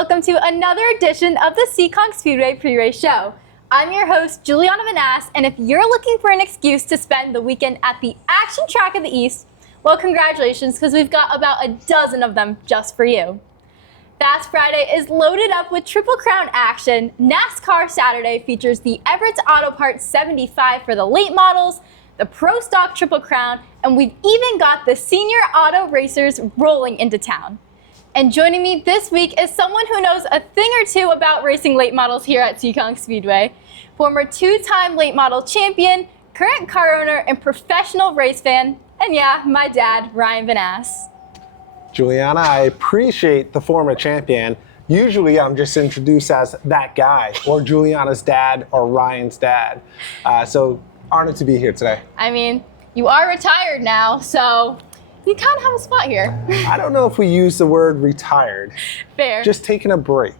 welcome to another edition of the Seekonk Speedway pre-race show. I'm your host, Giuliana Vanasse, and if you're looking for an excuse to spend the weekend at the action track of the East, well, congratulations, because we've got about a dozen of them just for you. Fast Friday is loaded up with Triple Crown action. NASCAR Saturday features the Everett Auto Parts 75 for the late models, the Pro Stock Triple Crown, and we've even got the senior auto racers rolling into town. And joining me this week is someone who knows a thing or two about racing late models here at Seekonk Speedway. Former two-time late model champion, current car owner, and professional race fan, and yeah, my dad, Ryan Vanasse. Giuliana, I appreciate the former champion. Usually I'm just introduced as that guy, or Giuliana's dad, or Ryan's dad. So honored to be here today. I mean, you are retired now, so you kind of have a spot here. I don't know if we use the word retired. Fair. Just taking a break.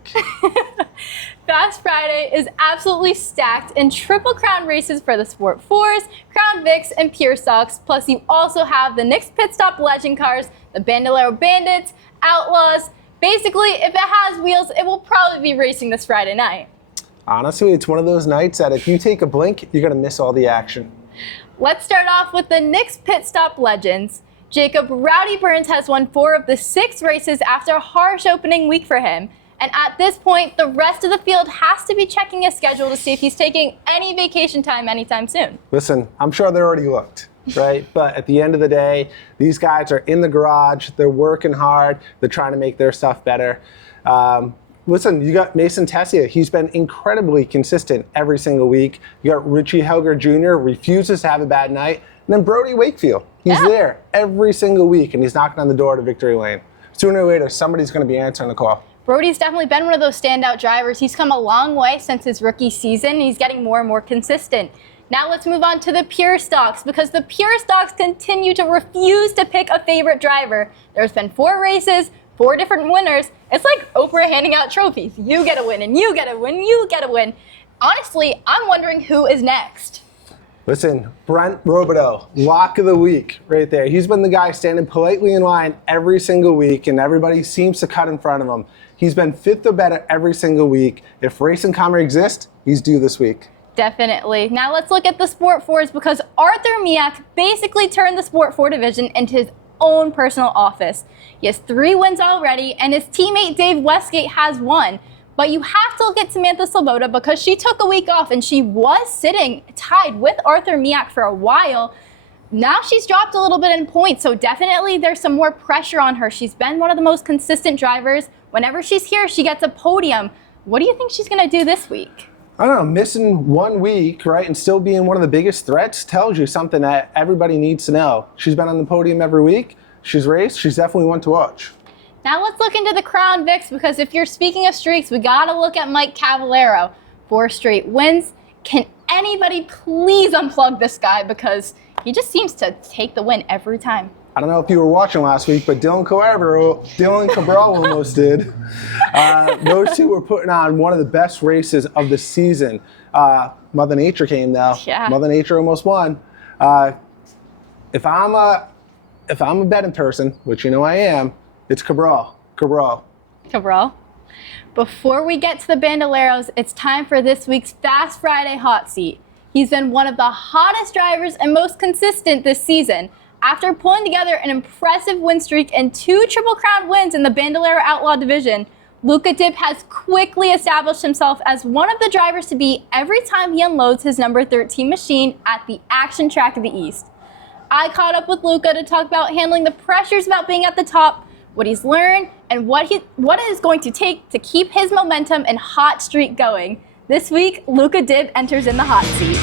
Fast Friday is absolutely stacked in Triple Crown races for the Sport 4s, Crown Vics, and Pure Stocks. Plus, you also have the Nick's Pit Stop Legend cars, the Bandolero Bandits, Outlaws. Basically, if it has wheels, it will probably be racing this Friday night. Honestly, it's one of those nights that if you take a blink, you're going to miss all the action. Let's start off with the Nick's Pit Stop Legends. Jacob Rowdy Burns has won 4 of the 6 races after a harsh opening week for him. And at this point, the rest of the field has to be checking his schedule to see if he's taking any vacation time anytime soon. Listen, I'm sure they already looked, right? But at the end of the day, these guys are in the garage, they're working hard, they're trying to make their stuff better. Listen, you got Mason Tessia. He's been incredibly consistent every single week. You got Richie Helger Jr., refuses to have a bad night. And then Brody Wakefield. He's there every single week, and he's knocking on the door to victory lane. Sooner or later, somebody's going to be answering the call. Brody's definitely been one of those standout drivers. He's come a long way since his rookie season. He's getting more and more consistent. Now let's move on to the Pure Stocks, because the Pure Stocks continue to refuse to pick a favorite driver. There's been 4 races, 4 different winners. It's like Oprah handing out trophies. You get a win, and you get a win, you get a win. Honestly, I'm wondering who is next. Listen, Brent Robideau, lock of the week right there. He's been the guy standing politely in line every single week, and everybody seems to cut in front of him. He's been 5th or better every single week. If racing karma exists, he's due this week. Definitely. Now let's look at the Sport 4s, because Arthur Miak basically turned the Sport 4 division into his own personal office. He has 3 wins already, and his teammate Dave Westgate has 1. But you have to look at Samantha Sloboda, because she took a week off and she was sitting tied with Arthur Miak for a while. Now she's dropped a little bit in points, so definitely there's some more pressure on her. She's been one of the most consistent drivers. Whenever she's here, she gets a podium. What do you think she's going to do this week? I don't know, missing 1 week, right, and still being one of the biggest threats tells you something that everybody needs to know. She's been on the podium every week. She's raced. She's definitely one to watch. Now let's look into the Crown Vics, because if you're speaking of streaks, we gotta look at Mike Cavallero. 4 straight wins. Can anybody please unplug this guy, because he just seems to take the win every time. I don't know if you were watching last week, but Dylan Cabral almost did. Those two were putting on one of the best races of the season. Mother Nature came though. Yeah. Mother Nature almost won. If I'm a betting person, which you know I am, it's Cabral. Before we get to the Bandoleros, it's time for this week's Fast Friday hot seat. He's been one of the hottest drivers and most consistent this season. After pulling together an impressive win streak and 2 Triple Crown wins in the Bandolero Outlaw division, Luka Dib has quickly established himself as one of the drivers to beat every time he unloads his number 13 machine at the action track of the East. I caught up with Luka to talk about handling the pressures about being at the top, what he's learned, and what it is going to take to keep his momentum and hot streak going. This week, Luka Dib enters in the hot seat.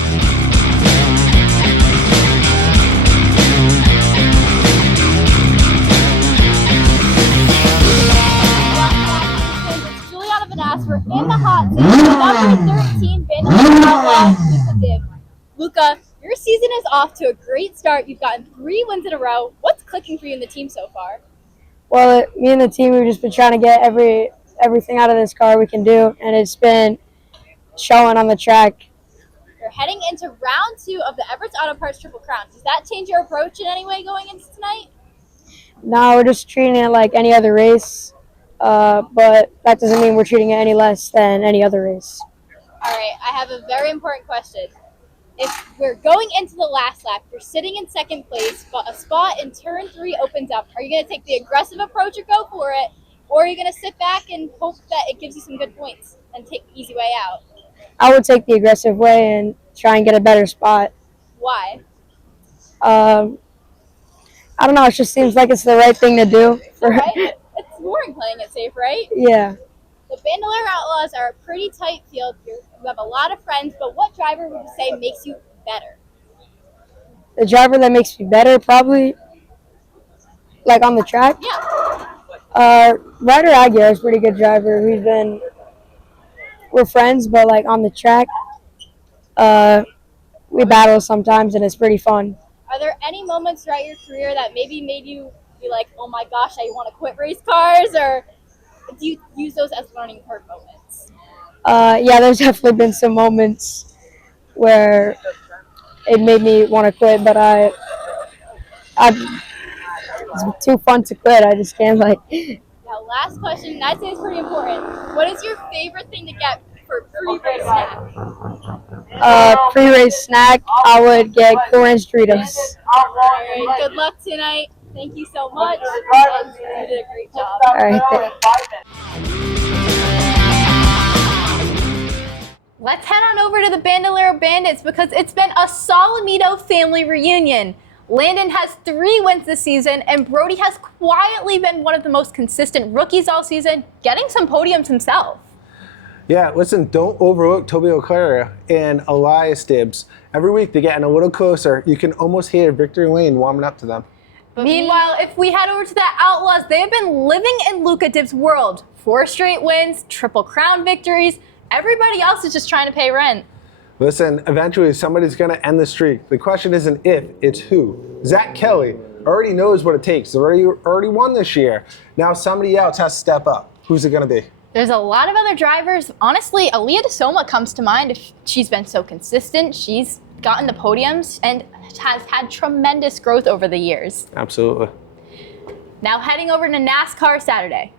It's Giuliana Vanasse. We're in the hot seat. Number 13, Bandolero Outlaw, Luka Dib. Luka, your season is off to a great start. You've gotten 3 wins in a row. What's clicking for you in the team so far? Well, me and the team, we've just been trying to get everything out of this car we can do, and it's been showing on the track. You're heading into round 2 of the Everett Auto Parts Triple Crown. Does that change your approach in any way going into tonight? No, we're just treating it like any other race. but that doesn't mean we're treating it any less than any other race. All right, I have a very important question. If we're going into the last lap, you're sitting in second place, but a spot in turn 3 opens up. Are you going to take the aggressive approach or go for it? Or are you going to sit back and hope that it gives you some good points and take the easy way out? I would take the aggressive way and try and get a better spot. Why? I don't know. It just seems like it's the right thing to do. Right? It's boring playing it safe, right? Yeah. The Bandolero Outlaws are a pretty tight field. You have a lot of friends, but what driver would you say makes you better? The driver that makes me better, probably, like on the track. Yeah. Ryder Aguiar is a pretty good driver. We're friends, but like on the track, we battle sometimes, and it's pretty fun. Are there any moments throughout your career that maybe made you be like, oh my gosh, I want to quit race cars, or do you use those as learning curve moments? Yeah, there's definitely been some moments where it made me want to quit, but it's too fun to quit. I just can't Now, last question, I'd say it's pretty important. What is your favorite thing to get for pre-race snack? Pre-race snack, I would get Cool Ranch Doritos. All right, good luck tonight. Thank you so much. You did a great job. All right, Let's head on over to the Bandolero Bandits because it's been a Solomito family reunion. Landon has 3 wins this season, and Brody has quietly been one of the most consistent rookies all season, getting some podiums himself. Yeah, listen, don't overlook Toby O'Clair and Elias Dibbs. Every week they're getting a little closer. You can almost hear Victory Lane warming up to them. Meanwhile, if we head over to the Outlaws, they have been living in Luka Dib's world. 4 straight wins, Triple Crown victories. Everybody else is just trying to pay rent. Listen, eventually somebody's going to end the streak. The question isn't if, it's who. Zach Kelly already knows what it takes. He already won this year. Now somebody else has to step up. Who's it going to be? There's a lot of other drivers. Honestly, Aaliyah DeSoma comes to mind. If she's been so consistent, she's gotten the podiums and has had tremendous growth over the years. Absolutely. Now heading over to NASCAR Saturday.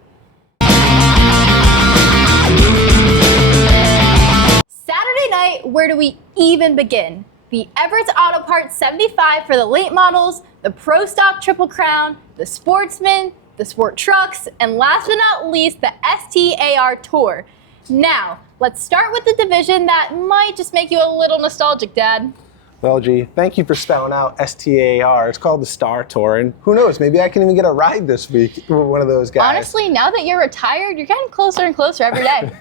Saturday night, where do we even begin? The Everett's Auto Parts 75 for the late models, the Pro Stock Triple Crown, the Sportsman, the Sport Trucks, and last but not least, the STAR Tour. Now, let's start with the division that might just make you a little nostalgic, Dad. Well, G, thank you for spelling out STAR. It's called the Star Tour, and who knows, maybe I can even get a ride this week with one of those guys. Honestly, now that you're retired, you're getting closer and closer every day.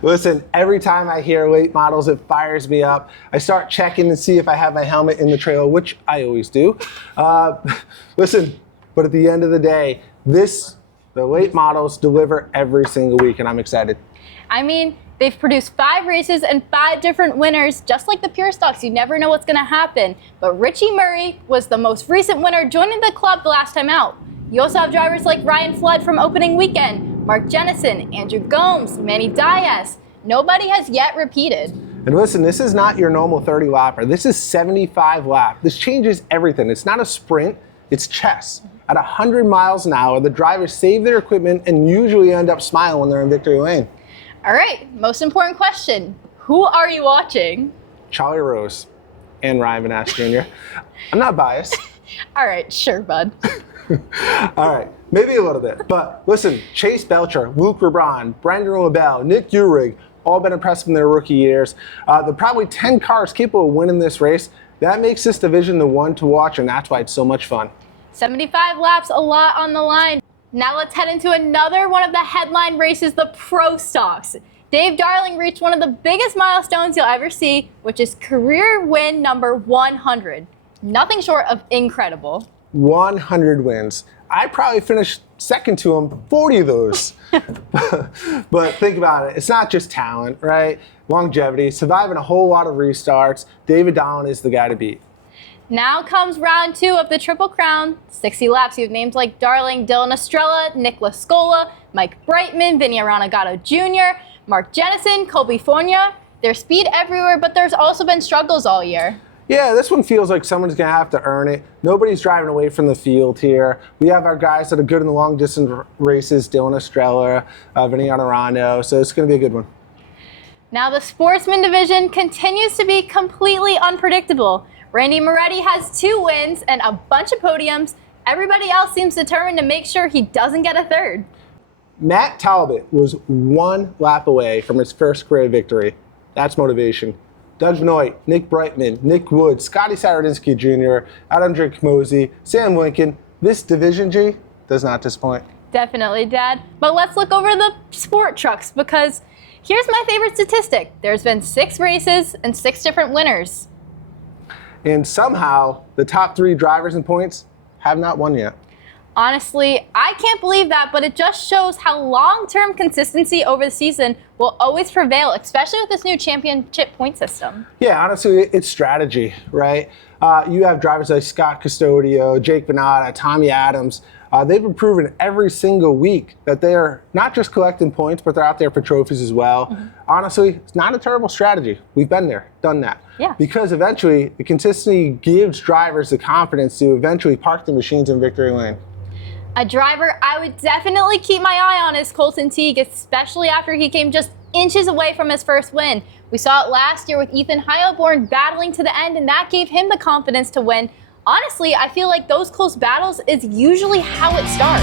Listen, every time I hear late models, it fires me up. I start checking to see if I have my helmet in the trailer, which I always do. Listen, but at the end of the day, the late models deliver every single week, and I'm excited. I mean, they've produced 5 races and 5 different winners, just like the Pure Stocks. You never know what's going to happen. But Richie Murray was the most recent winner, joining the club the last time out. You also have drivers like Ryan Flood from opening weekend, Mark Jennison, Andrew Gomes, Manny Diaz. Nobody has yet repeated. And listen, this is not your normal 30 lapper. This is 75 lap. This changes everything. It's not a sprint, it's chess. At 100 miles an hour, the drivers save their equipment and usually end up smiling when they're in victory lane. All right, most important question. Who are you watching? Charlie Rose and Ryan Vanasse Jr. I'm not biased. All right, sure, bud. All right, maybe a little bit. But listen, Chase Belcher, Luke Rebron, Brendan LaBelle, Nick Uhrig, all been impressive in their rookie years. There are probably 10 cars capable of winning this race. That makes this division the one to watch, and that's why it's so much fun. 75 laps, a lot on the line. Now let's head into another one of the headline races, the Pro Stocks. Dave Darling reached one of the biggest milestones you'll ever see, which is career win number 100. Nothing short of incredible. 100 wins. I probably finished second to him, 40 of those. But think about it. It's not just talent, right? Longevity, surviving a whole lot of restarts. David Darling is the guy to beat. Now comes round 2 of the Triple Crown. 60 laps, you have names like Darling, Dylan Estrella, Nick Lascola, Mike Brightman, Vinny Aranagato Jr., Mark Jennison, Colby Fournier. There's speed everywhere, but there's also been struggles all year. Yeah, this one feels like someone's going to have to earn it. Nobody's driving away from the field here. We have our guys that are good in the long distance races, Dylan Estrella, Giuliana Vanasse, so it's going to be a good one. Now the sportsman division continues to be completely unpredictable. Randy Moretti has 2 wins and a bunch of podiums. Everybody else seems determined to make sure he doesn't get a third. Matt Talbot was 1 lap away from his first career victory. That's motivation. Doug Noit, Nick Brightman, Nick Wood, Scotty Saradinsky Jr., Adam Drake Mosey, Sam Lincoln. This division, G, does not disappoint. Definitely, Dad. But let's look over the sport trucks because here's my favorite statistic. There's been 6 races and 6 different winners. And somehow, the top 3 drivers in points have not won yet. Honestly, I can't believe that, but it just shows how long-term consistency over the season will always prevail, especially with this new championship point system. Yeah, honestly, it's strategy, right? You have drivers like Scott Custodio, Jake Venata, Tommy Adams. They've been proven every single week that they are not just collecting points, but they're out there for trophies as well. Mm-hmm. Honestly, it's not a terrible strategy. We've been there, done that. Yeah. Because eventually, the consistency gives drivers the confidence to eventually park the machines in victory lane. A driver I would definitely keep my eye on is Colton Teague, especially after he came just inches away from his first win. We saw it last year with Ethan Heilborn battling to the end, and that gave him the confidence to win. Honestly, I feel like those close battles is usually how it starts.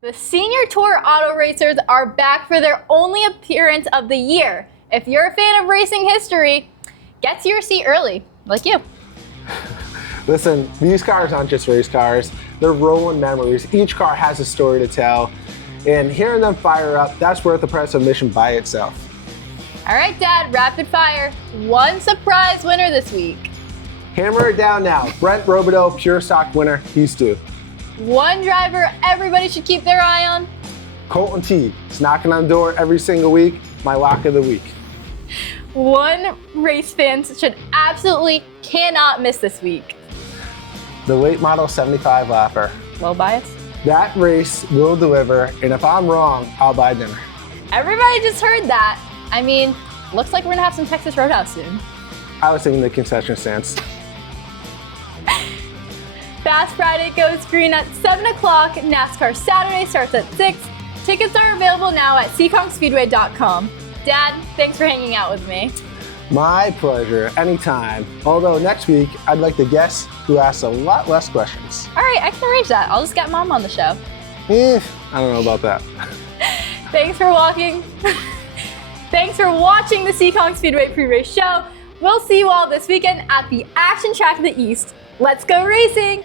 The Senior Tour Auto Racers are back for their only appearance of the year. If you're a fan of racing history, get to your seat early, like you. Listen, these cars aren't just race cars. They're rolling memories. Each car has a story to tell. And hearing them fire up, that's worth the price of admission by itself. All right, Dad, rapid fire. 1 surprise winner this week. Hammer it down now. Brent Robideau, pure stock winner. He's due. 1 driver everybody should keep their eye on. Colton Teague. He's knocking on the door every single week. My lock of the week. 1 race fans should absolutely cannot miss this week. The late model 75 lapper. Low bias. That race will deliver, and if I'm wrong, I'll buy dinner. Everybody just heard that. I mean, looks like we're gonna have some Texas Roadhouse soon. I was thinking the concession stands. Fast Friday goes green at 7 o'clock. NASCAR Saturday starts at 6. Tickets are available now at SeekonkSpeedway.com. Dad, thanks for hanging out with me. My pleasure, anytime. Although next week, I'd like the guest who asks a lot less questions. All right, I can arrange that. I'll just get Mom on the show. I don't know about that. Thanks for watching. Thanks for watching the Seekonk Speedway pre-race show. We'll see you all this weekend at the Action Track of the East. Let's go racing!